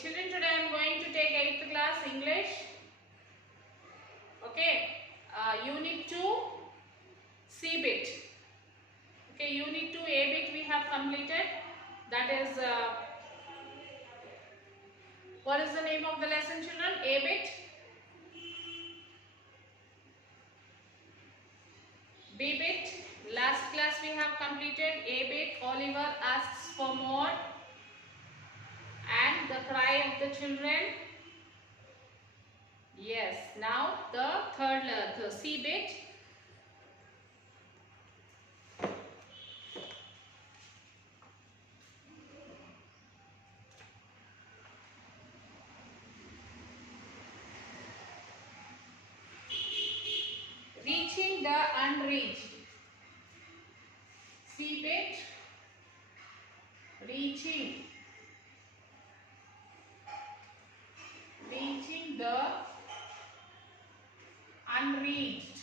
children, today I am going to take 8th class English. Okay, Unit 2, C bit. Okay, Unit 2, A bit we have completed. That is, what is the name of the lesson, children? A bit. B bit. Last class we have completed A bit. Oliver asks for more. And the cry of the children. Yes, now the C bit. Reaching the unreached. C bit. Reaching the unreached.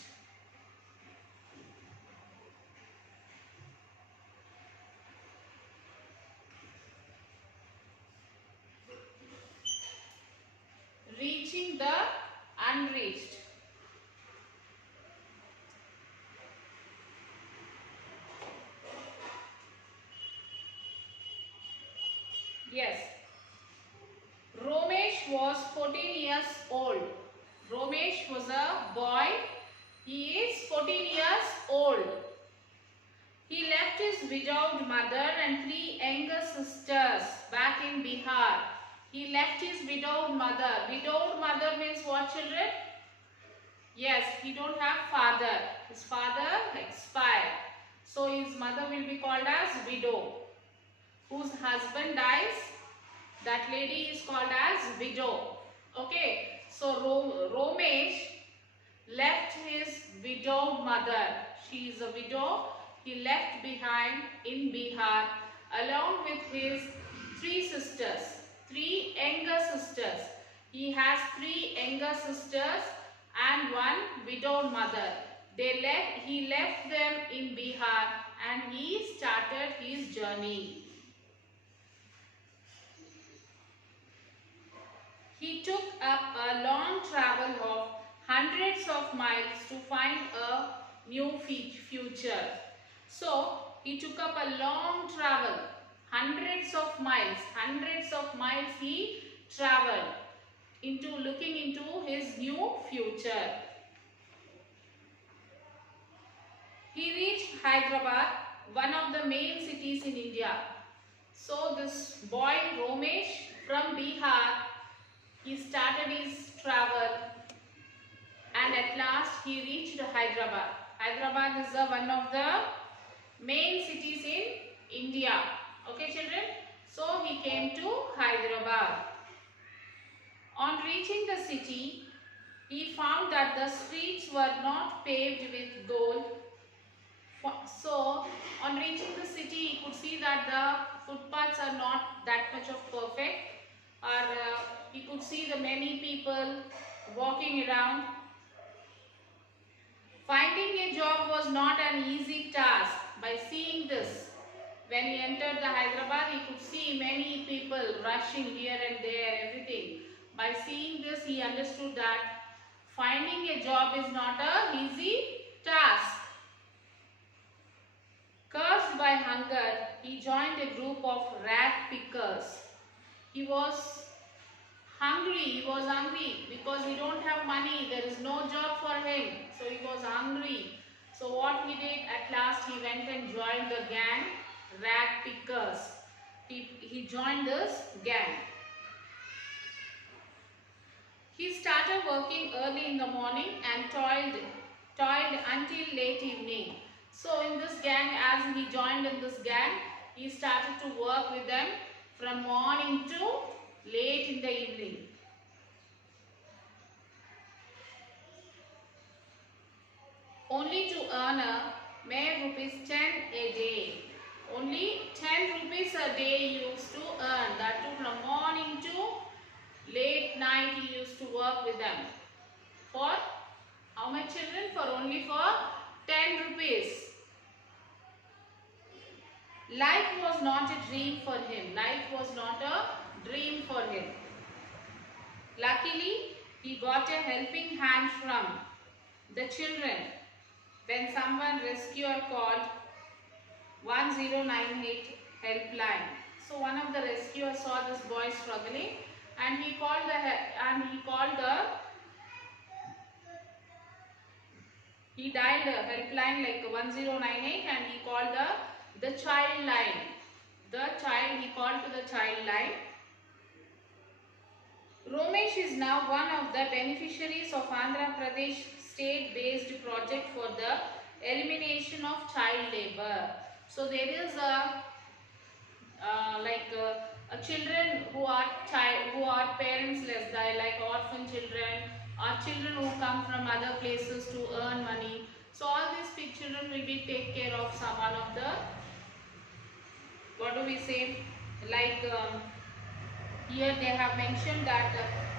Reaching the unreached. Yes. Romesh was 14 years old. Romesh was a boy. He is 14 years old. He left his widowed mother and 3 younger sisters back in Bihar. He left his widowed mother. Widowed mother means what, children? Yes, he don't have father. His father expired. So his mother will be called as widow. Whose husband dies, that lady is called as widow. Okay, so Romesh left his widowed mother. She is a widow. He left behind in Bihar along with his 3 sisters, 3 younger sisters. He has 3 younger sisters and 1 widowed mother. He left them in Bihar and he started his journey. He took up a long travel of hundreds of miles to find a new future. So, he took up a long travel, hundreds of miles he traveled looking into his new future. He reached Hyderabad, one of the main cities in India. So, this boy Romesh from Bihar, he started his travel and at last he reached Hyderabad. Hyderabad is one of the main cities in India. Okay, children? So he came to Hyderabad. On reaching the city, he found that the streets were not paved with gold. So on reaching the city, he could see that the footpaths are not that much of perfect. Or he could see the many people walking around. Finding a job was not an easy task. By seeing this, when he entered the Hyderabad, he could see many people rushing here and there, everything. By seeing this, he understood that finding a job is not an easy task. Cursed by hunger, he joined a group of rag pickers. He was hungry because he don't have money. There is no job for him. So he was hungry. So what he did, at last he went and joined the gang, rag pickers. He joined this gang. He started working early in the morning and toiled until late evening. So in this gang, as he joined in this gang, he started to work with them from morning to late in the evening. Only to earn a mere rupees 10 a day. Only 10 rupees a day he used to earn. That too from morning to late night he used to work with them. For how much, children? Only for 10 rupees. Life was not a dream for him. Life was not a dream for him. Luckily, he got a helping hand from the children when someone rescuer called 1098 helpline. So one of the rescuers saw this boy struggling, and he called he dialed a helpline like 1098, and he called the child line. He called to the child line. Romesh is now one of the beneficiaries of Andhra Pradesh state-based project for the elimination of child labor. So there is a children who are parentless, like orphan children or children who come from other places to earn money. So all these big children will be take care of some one of the, what do we say, like here they have mentioned that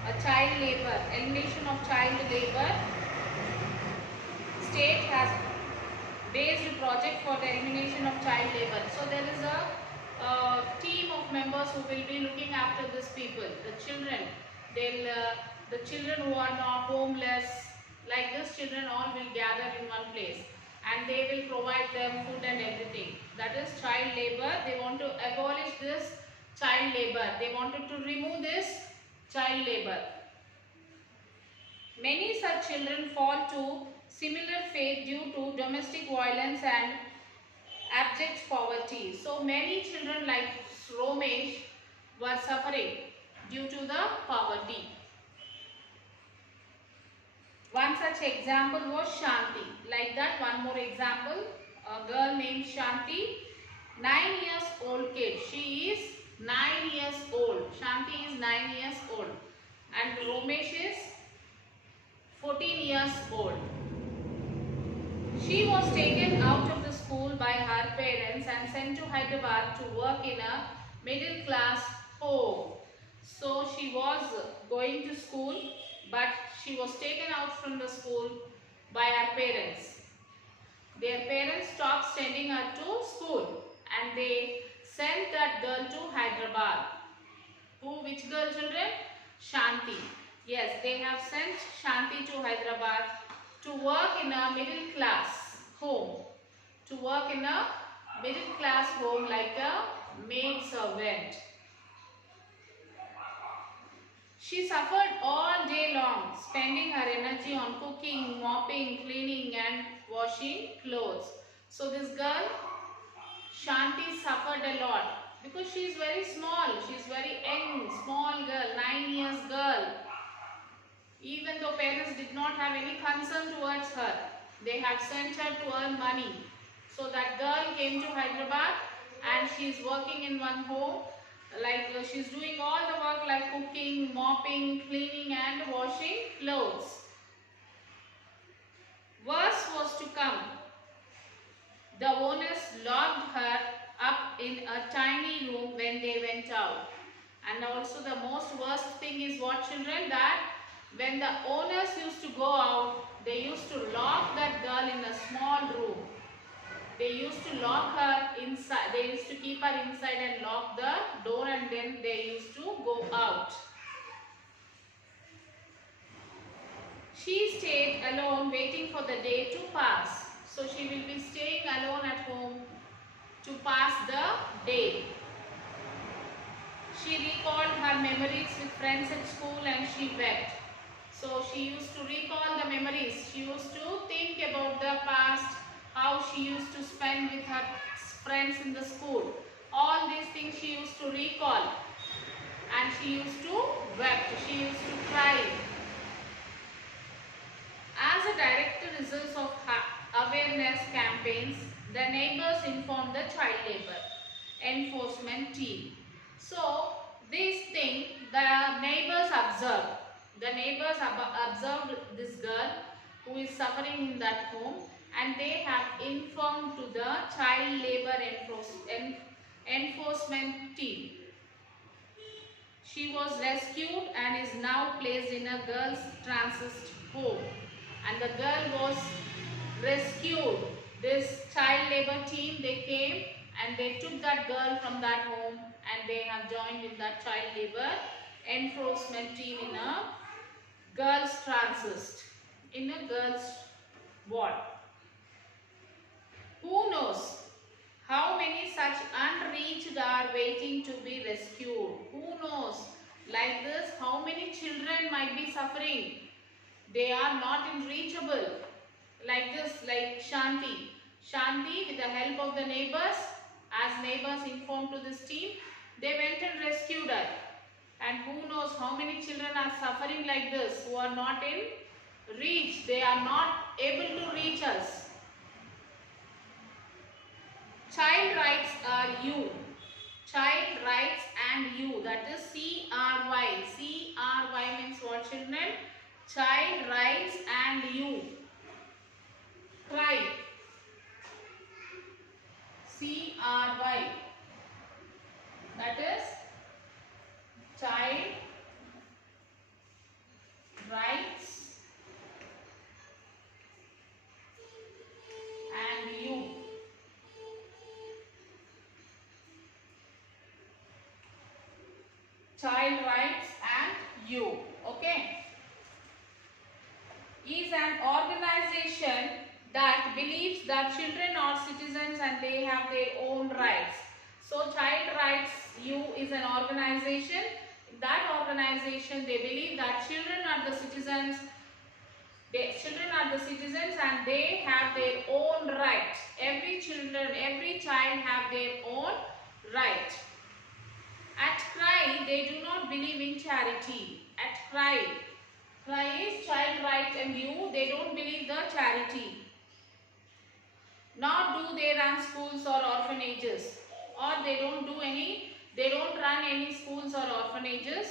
a child labor, elimination of child labor, state has based project for the elimination of child labor. So there is a team of members who will be looking after these people, the children. The children who are not homeless, like these children all will gather in one place, and they will provide them food and everything. That is child labor. They want to abolish this child labor. They wanted to remove this child labor. Many such children fall to similar fate due to domestic violence and abject poverty. So many children like Romesh were suffering due to the poverty. One such example was Shanti. Like that, one more example, a girl named Shanti, 9 years old kid. She is 9 years old. Shanti is 9 years old, and Romesh is 14 years old. She was taken out of the school by her parents and sent to Hyderabad to work in a middle class home. So she was going to school, but she was taken out from the school by her parents. Their parents stopped sending her to school, and they sent that girl to Hyderabad. Which girl, children? Shanti. Yes, they have sent Shanti to Hyderabad to work in a middle class home. To work in a middle class home like a maid servant. She suffered all day long, spending her energy on cooking, mopping, cleaning and washing clothes. So this girl, Shanti, suffered a lot because she is very small. She is very young, small girl, 9 years girl. Even though parents did not have any concern towards her, they have sent her to earn money. So that girl came to Hyderabad, and she is working in one home. Like she is doing all the work like cooking, mopping, cleaning and washing clothes. Worse was to come. The owners locked her up in a tiny room when they went out. And also the most worst thing is what, children? That when the owners used to go out, they used to lock that girl in a small room. They used to lock her inside. They used to keep her inside and lock the door, and then they used to go out. She stayed alone waiting for the day to pass. So she will be staying alone at home to pass the day. She recalled her memories with friends at school and she wept. So she used to recall the memories. She used to think about the past, how she used to spend with her friends in the school. All these things she used to recall, and she used to wept. She used to cry. As a direct result of her awareness campaigns, the neighbors informed the child labor enforcement team. So this thing the neighbors observed. The neighbors observed this girl who is suffering in that home, and they have informed to the child labor enforcement team. She was rescued and is now placed in a girls' transit home. And the girl was rescued. This child labor team, they came and they took that girl from that home, and they have joined in that child labor enforcement team in a girls transist, in a girls ward. Who knows how many such unreached are waiting to be rescued? Who knows? Like this, how many children might be suffering? They are not unreachable. Like this, like Shanti. Shanti, with the help of the neighbors, as neighbors informed to this team, they went and rescued her. And who knows how many children are suffering like this, who are not in reach. They are not able to reach us. Child rights are you. Child rights and you. That is CRY. CRY means what, children? Child rights and you. Cry. CRY. That is child rights and you. Child rights and you. Okay. Is an organization that believes that children are citizens and they have their own rights. So Child Rights U is an organization. That organization, they believe that children are the citizens. Children are the citizens and they have their own right. Every child have their own right. At CRY, they do not believe in charity. At CRY is child right and you, they don't believe the charity. Nor do they run schools or orphanages. Or they don't run any schools or orphanages.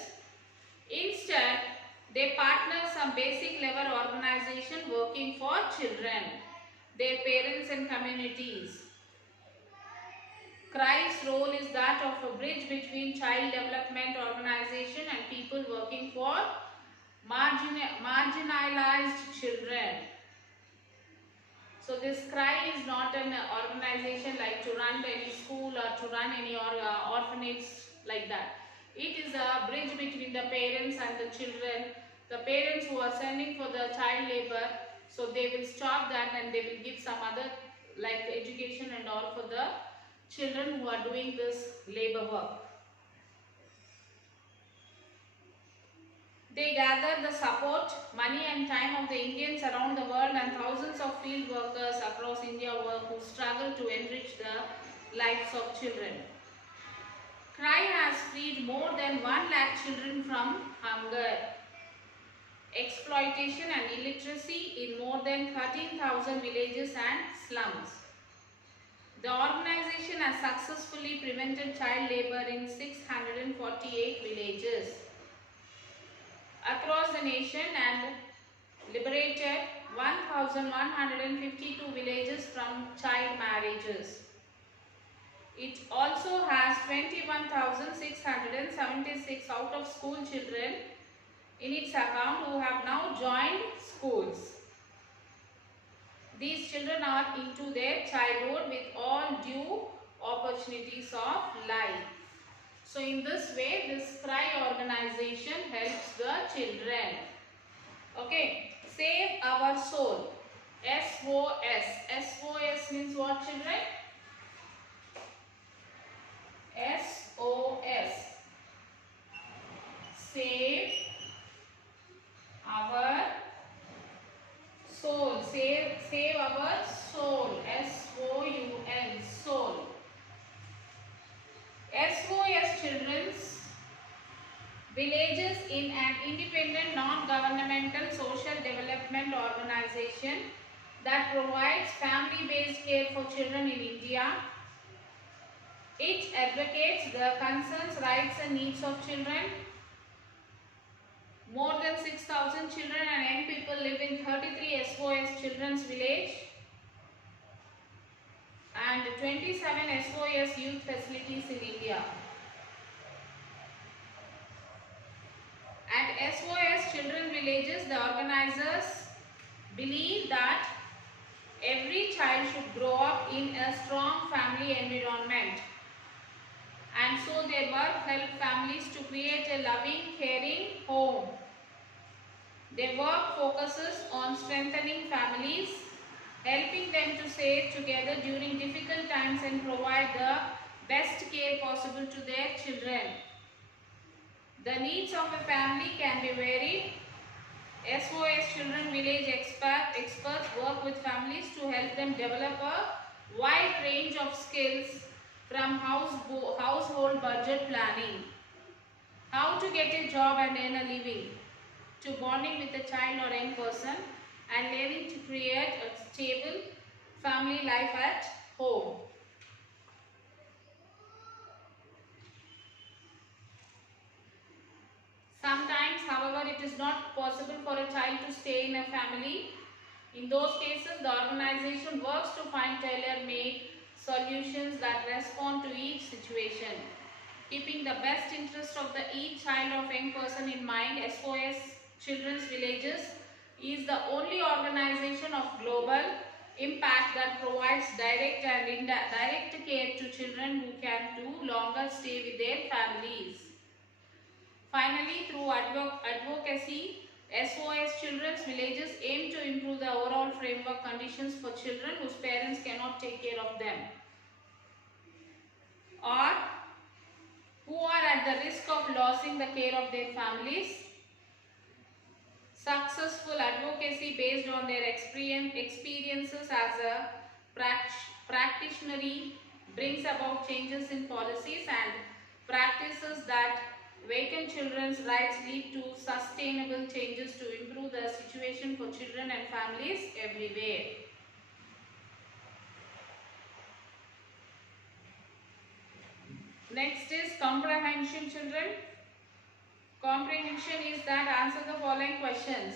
Instead, they partner some basic level organization working for children, their parents and communities. CRY's role is that of a bridge between child development organization and people working for marginalized children. So this CRY is not an organization like to run any school or to run any orphanage like that. It is a bridge between the parents and the children. The parents who are sending for the child labor, so they will stop that and they will give some other like education and all for the children who are doing this labor work. They gather the support, money and time of the Indians around the world and thousands of field workers across India who struggle to enrich the lives of children. CRY has freed more than 1 lakh children from hunger, exploitation and illiteracy in more than 13,000 villages and slums. The organization has successfully prevented child labor in 648 villages across the nation and liberated 1,152 villages from child marriages. It also has 21,676 out of school children in its account who have now joined schools. These children are into their childhood with all due opportunities of life. So in this way, this CRY organization helps the children. Okay, Save Our Soul. SOS. SOS means what, children? SOS. Save our soul. Save our soul. SOUL. Soul. SOS Children's Villages in an independent non-governmental social development organization that provides family-based care for children in India. It advocates the concerns, rights and needs of children. More than 6,000 children and young people live in 33 SOS Children's Village and 27 SOS youth facilities in India. At SOS Children Villages, the organizers believe that every child should grow up in a strong family environment and so their work help families to create a loving, caring home. Their work focuses on strengthening families, helping them to stay together during difficult times and provide the best care possible to their children. The needs of a family can be varied. SOS Children Village experts work with families to help them develop a wide range of skills from household budget planning, how to get a job and earn a living, to bonding with a child or young person and learning to create a stable family life at home. Sometimes, however, it is not possible for a child to stay in a family. In those cases, the organization works to find tailor-made solutions that respond to each situation. Keeping the best interest of each child or young person in mind, SOS Children's Villages is the only organization of global impact that provides direct and indirect care to children who can no longer stay with their families. Finally, through advocacy, SOS Children's Villages aim to improve the overall framework conditions for children whose parents cannot take care of them or who are at the risk of losing the care of their families. Successful advocacy based on their experiences as a practitioner brings about changes in policies and practices that weaken children's rights, lead to sustainable changes to improve the situation for children and families everywhere. Next is comprehension, children. Comprehension is that answer the following questions.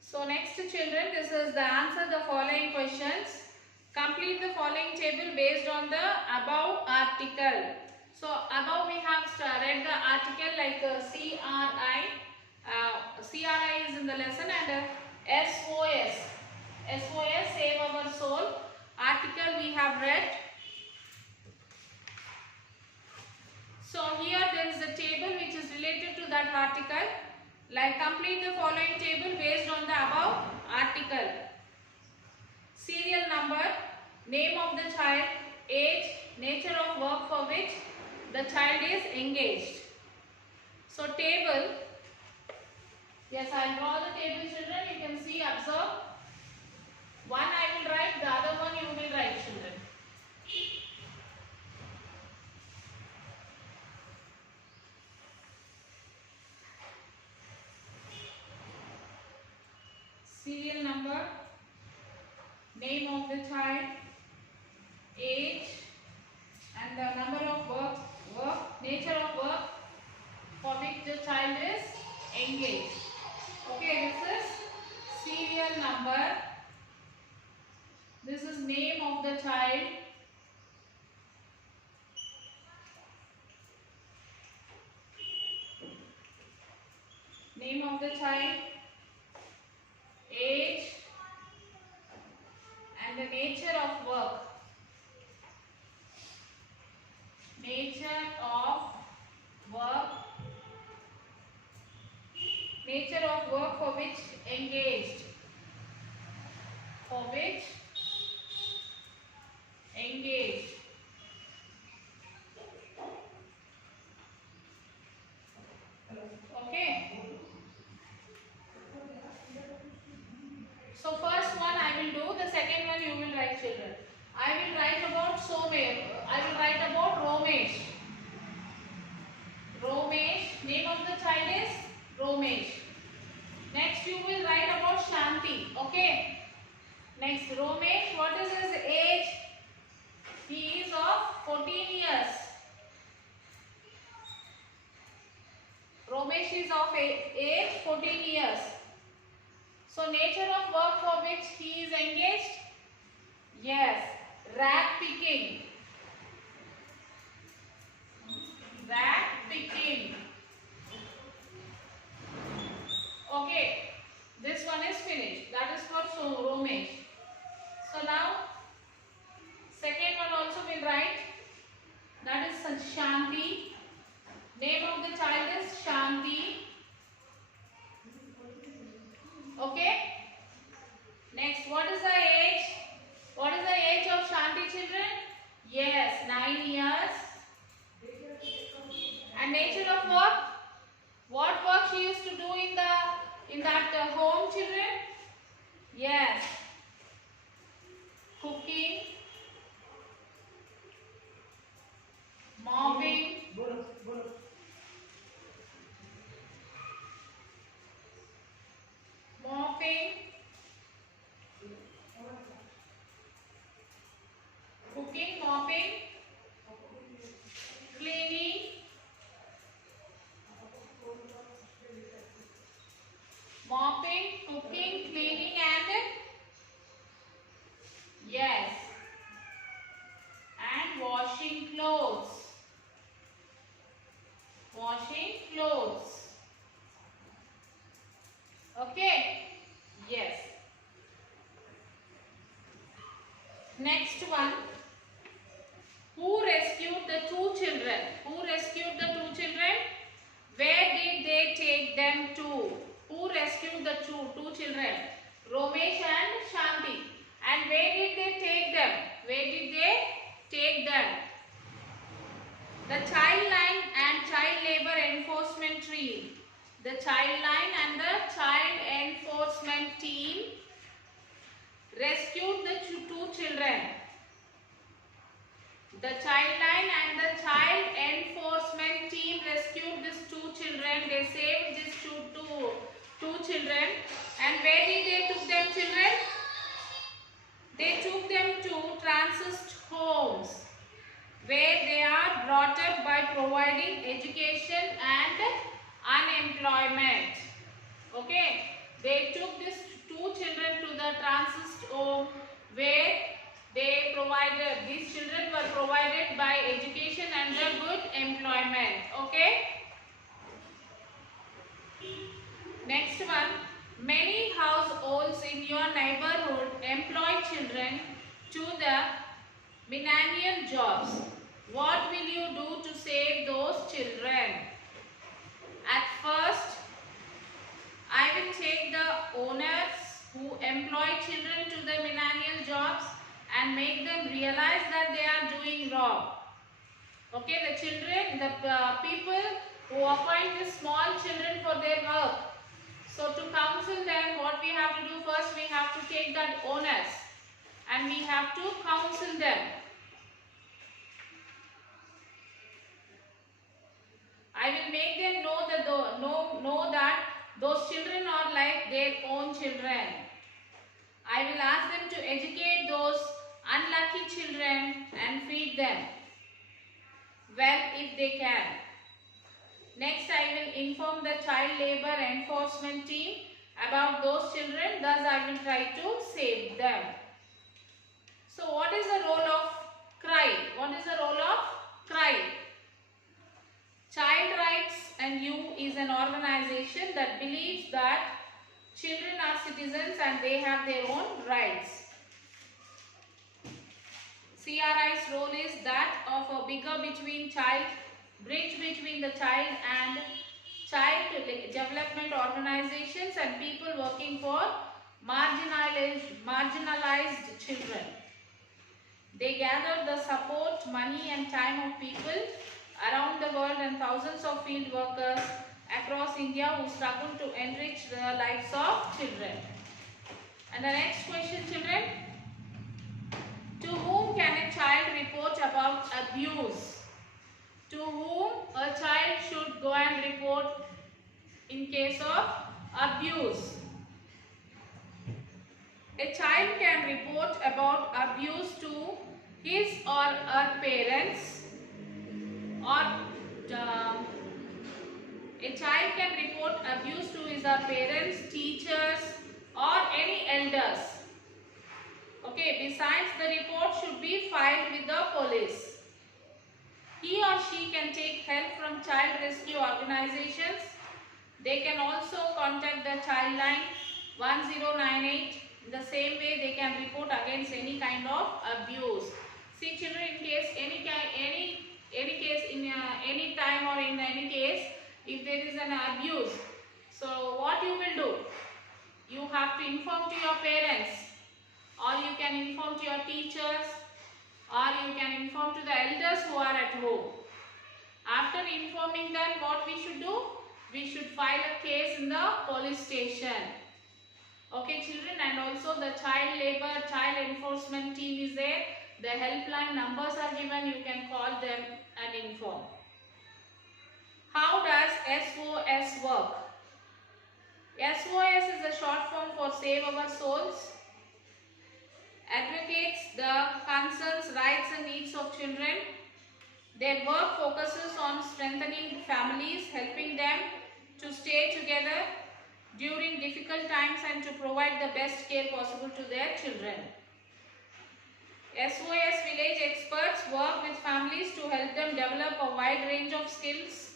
So next, children, this is the answer the following questions. Complete the following table based on the above article. So above we have read the article like CRI. CRI is in the lesson, and SOS. SOS, Save Our Soul. Article we have read. So here there is a table which is related to that article. Like complete the following table based on the above article. Serial number, name of the child, age, nature of work for which the child is engaged. So table, yes, I will draw the table, children. You can see, observe. One I will write, the other one you will write, children. Serial number, name of the child, age, and the number of work, nature of work for which the child is engaged. Okay, this is serial number. This is name of the child. Name of the child, age, and the nature of work. Nature of work. Nature of work for which engaged. For which engaged. Okay. So first one I will do, the second one you will write, children. I will write about I will write about Romesh. Romesh, name of the child is Romesh. Next you will write about Shanti. Okay. Next, Romesh, what is his age? He is of 14 years. Romesh is of age 14 years. So nature of work for which he is engaged? Yes, rat picking. Rat picking. Okay, this one is finished. That is for Romesh. So now, second one also will write. That is Shanti. Name of the child is Shanti. Okay. Next, what is the age? What is the age of Shanti, children? Yes, 9 years. And nature of work? What work she used to do in that home, children? Yes. Cooking, mopping, cooking, mopping, cleaning, mopping, cooking, cleaning, and yes, and washing clothes. Washing clothes. Okay. Yes. Next one. Who rescued the two children? Who rescued the two children? Where did they take them to? Who rescued the two children? Romesh and Shanti. And where did they take them? Where did they take them? The Child Line and Child Labor Enforcement Team. The Child Line and the Child Enforcement Team rescued the two children. The Child Line and the Child Enforcement Team rescued these two children. They saved these two children. And where did they took them, children? They took them to transist homes, where they are brought up by providing education and unemployment. Okay, they took these two children to the transist home, where these children were provided by education and the good employment. Okay. Next one. Many households in your neighborhood employ children to the menial jobs. What will you do to save those children? At first, I will take the owners who employ children to the menial jobs and make them realize that they are doing wrong. Okay, the children, the people who appoint the small children for their work. So to counsel them, what we have to do first, we have to take that owners and we have to counsel them. I will make them know that those children are like their own children. I will ask them to educate those unlucky children and feed them well if they can. Next, I will inform the Child Labor Enforcement Team about those children. Thus, I will try to save them. So, what is the role of CRY? What is the role of CRY? Child Rights and You is an organization that believes that children are citizens and they have their own rights. CRI's role is that of a bridge between the child and child development organizations and people working for marginalized children. They gather the support, money and time of people around the world and thousands of field workers across India who struggle to enrich the lives of children. And the next question, children. To whom can a child report about abuse? To whom a child should go and report in case of abuse? A child can report about abuse to his or her parents, or a child can report abuse to his or parents, teachers, or any elders. Okay, besides the report should be filed with the police. He or she can take help from child rescue organizations. They can also contact the child line 1098. In the same way, they can report against any kind of abuse. See children, in case any case in any time or in any case, if there is an abuse, so what you will do? You have to inform to your parents, or you can inform to your teachers, or you can inform to the elders who are at home. After informing them, what we should do? We should file a case in the police station. Okay children, and also the child labor, child enforcement team is there. The helpline numbers are given. You can call them and inform. How does SOS work? SOS is a short form for Save Our Souls. Advocates the concerns, rights and needs of children. Their work focuses on strengthening families, helping them to stay together during difficult times and to provide the best care possible to their children. SOS village experts work with families to help them develop a wide range of skills,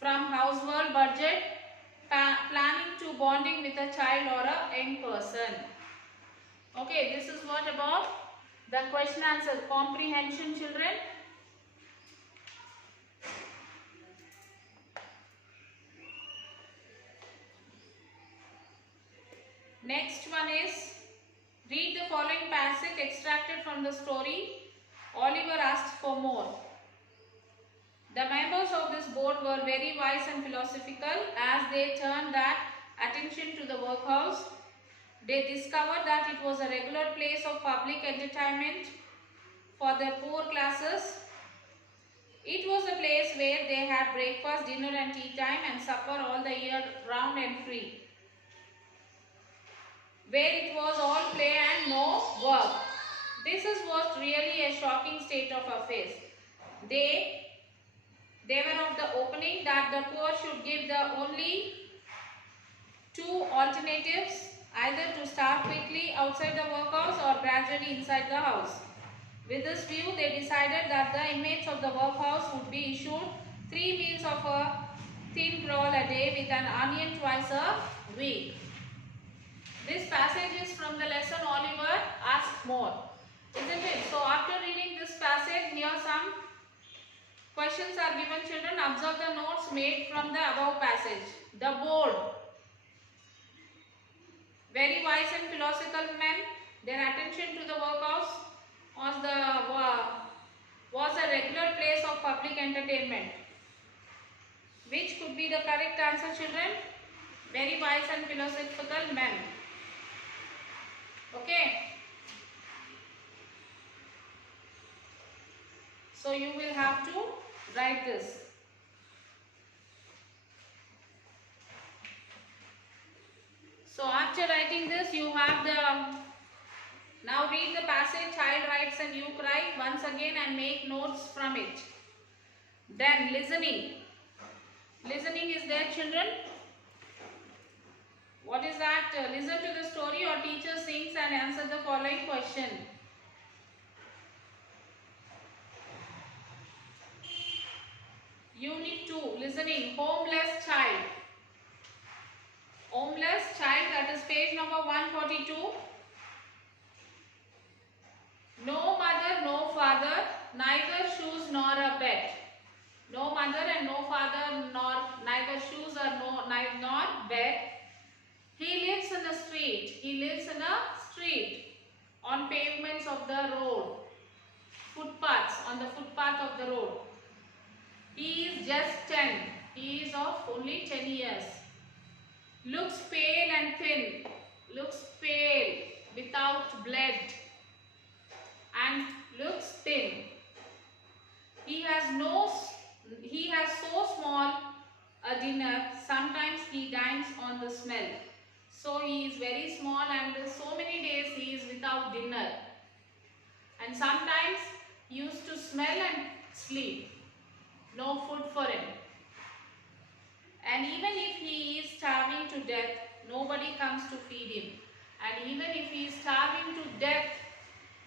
from household budget, planning to bonding with a child or a young person. Okay, this is what about the question answer comprehension, children. Next one is, read the following passage extracted from the story. Oliver asked for more. The members of this board were very wise and philosophical. As they turned that attention to the workhouse, they discovered that it was a regular place of public entertainment for the poor classes. It was a place where they had breakfast, dinner and tea time and supper all the year round and free, where it was all play and no work. This was really a shocking state of affairs. They were of the opinion that the poor should give the only two alternatives, either to starve quickly outside the workhouse or gradually inside the house. With this view, they decided that the inmates of the workhouse would be issued 3 meals of a thin roll a day with an onion twice a week. This passage is from the lesson Oliver Asked More, isn't it? So after reading this passage, here some questions are given, children. Observe the notes made from the above passage. The board, very wise and philosophical men, their attention to the workhouse was a regular place of public entertainment. Which could be the correct answer, children? Very wise and philosophical men. Okay. So you will have to write this. So after writing this, you have the, now read the passage, child writes and you cry once again and make notes from it. Then listening. Listening is there, children. What is that? Listen to the story or teacher sings and answer the following question. Unit 2, listening. Homeless child. Homeless child, that is page number 142. No mother, no father, neither shoes nor a bed. No mother and no father, neither shoes nor bed. He lives in the street. He lives in a street on pavements of the road. Footpaths, on the footpath of the road. He is just 10. He is of only 10 years. Looks pale and thin. Looks pale without blood. And looks thin. He has so small a dinner. Sometimes he dines on the smell. So he is very small and so many days he is without dinner. And sometimes he used to smell and sleep. No food for him. And even if he is starving to death, nobody comes to feed him. And even if he is starving to death,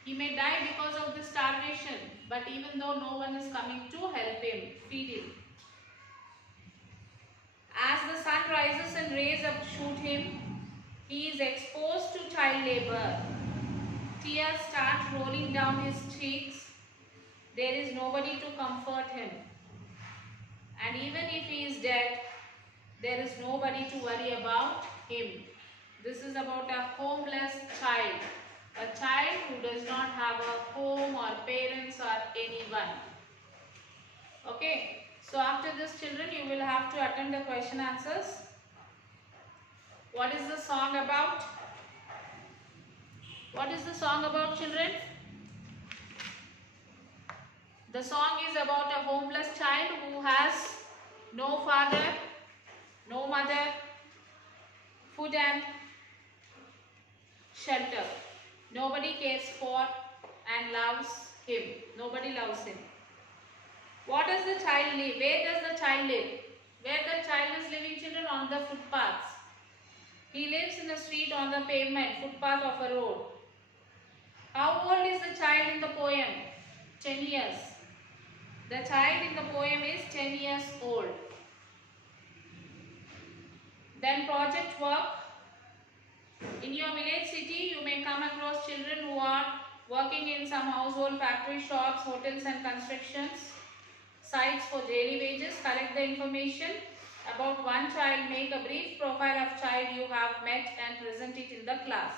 He may die because of the starvation, but even though no one is coming to help him, feed him. As the sun rises and rays upshoot him, he is exposed to child labor. Tears start rolling down his cheeks. There is nobody to comfort him. And even if he is dead, there is nobody to worry about him. This is about a homeless child. A child who does not have a home or parents or anyone. Okay. So after this, children, you will have to attend the question answers. What is the song about? What is the song about, children? The song is about a homeless child who has no father, no mother, food and shelter. Nobody cares for and loves him. Nobody loves him. What does the child live? Where does the child live? Where the child is living, children? On the footpaths. He lives in the street, on the pavement, footpath of a road. How old is the child in the poem? 10 years. The child in the poem is 10 years old. Then project work. In your village city, you may come across children who are working in some household, factory, shops, hotels and constructions sites for daily wages. Collect the information about one child. Make a brief profile of child you have met and present it in the class.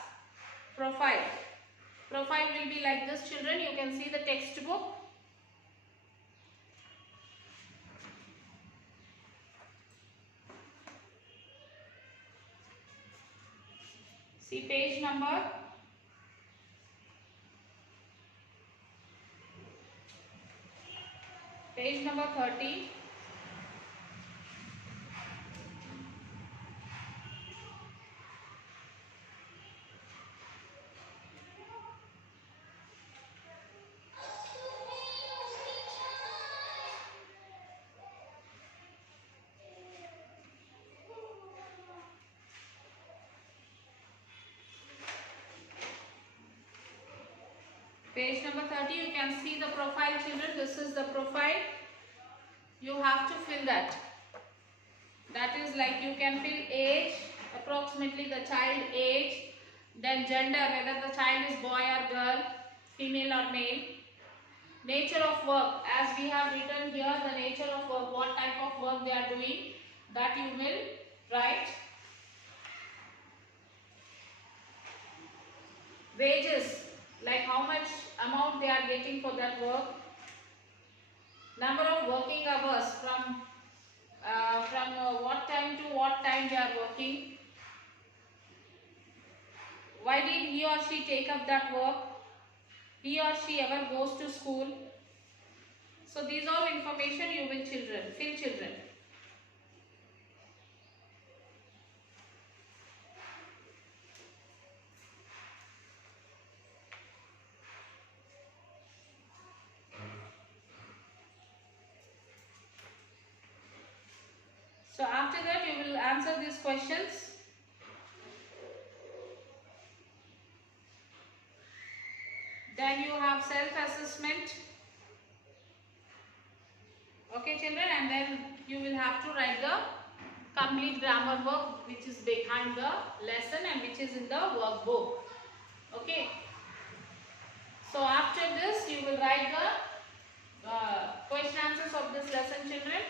Profile. Profile will be like this, children. You can see the textbook. See page number 30. Page number 30, you can see the profile, children. This is the profile. You have to fill that. That is like you can fill age, approximately the child age, then gender, whether the child is boy or girl, female or male. Nature of work, as we have written here, the nature of work, what type of work they are doing, that you will write. Wages, like how much amount they are getting for that work. Number of working hours, from what time to what time they are working. Why did he or she take up that work? He or she ever goes to school? So these all information you will fill, children. So after that you will answer these questions. Then you have self-assessment. Okay, children, and then you will have to write the complete grammar work which is behind the lesson and which is in the workbook. Okay. So after this you will write the question answers of this lesson, children,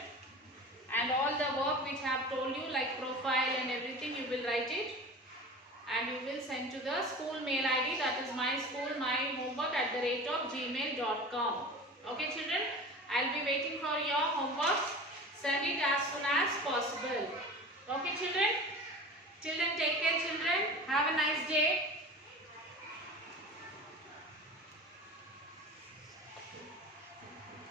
and all the work which I have told you, like profile and everything, you will write it and you will send to the school mail ID, that is myschoolmyhomework@gmail.com. Okay, children, I'll be waiting for your homework. Send it as soon as possible. Okay, children? Children, take care, children. Have a nice day.